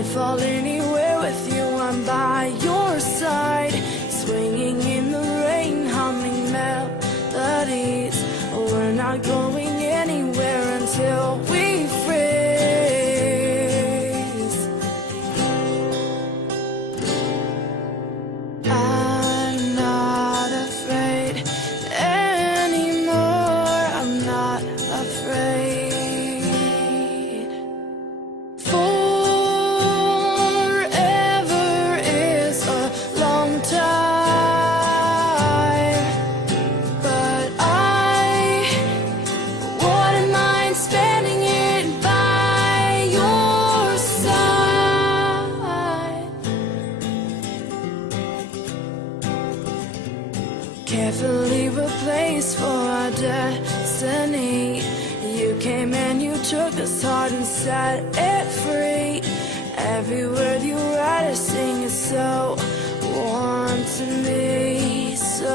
I'd fall anywhere with you, I'm by your side, swinging in the rain, humming melodies. We're not going anywhere until we freeze. I'm not afraid anymore, I'm not afraid. Forever is a long time, but I wouldn't mind spending it by your side. Carefully replaced for our destiny. You came and you took us heart and set it free. Every word you write or sing is so warm to me, so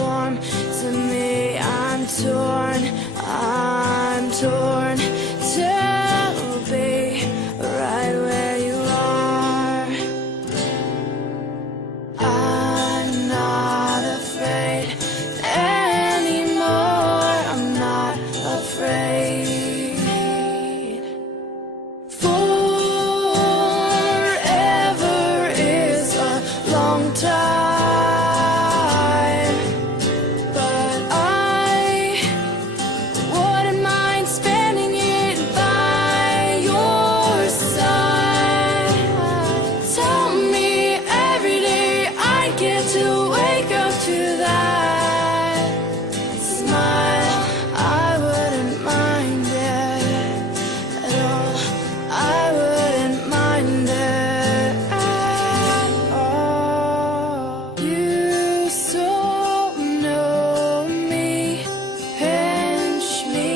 warm to me. I'm torn to be right where you are. I'm not afraid anymore, I'm not afraid. Forever is a long time, but I wouldn't mind spending it by your side. Tell me every day I get to wake up to that smile. I wouldn't mind it at all, I wouldn't mind it at all. You so know me, pinch me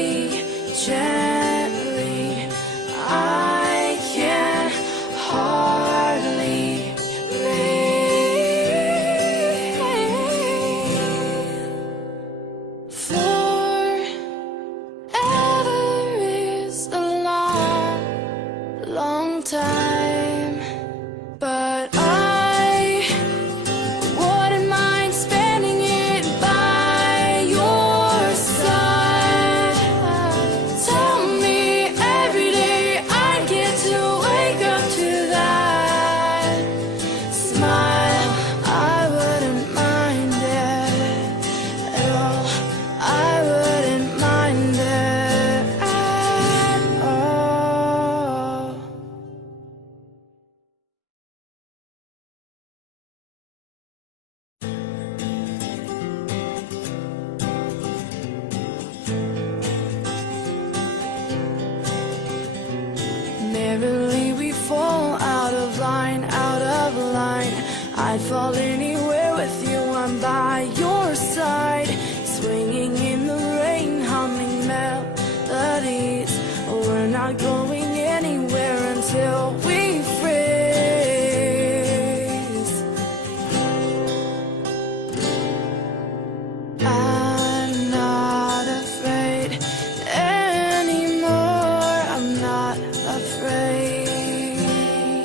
gently. I can hardly breathe. Forever is a long, long time, but I wouldn't mind spending it by your side. Tell me every day I get to wake up to that smile. I wouldn't mind it at all, I wouldn't mind it at all. Merrily we fall out of line, out of line. I'd fall in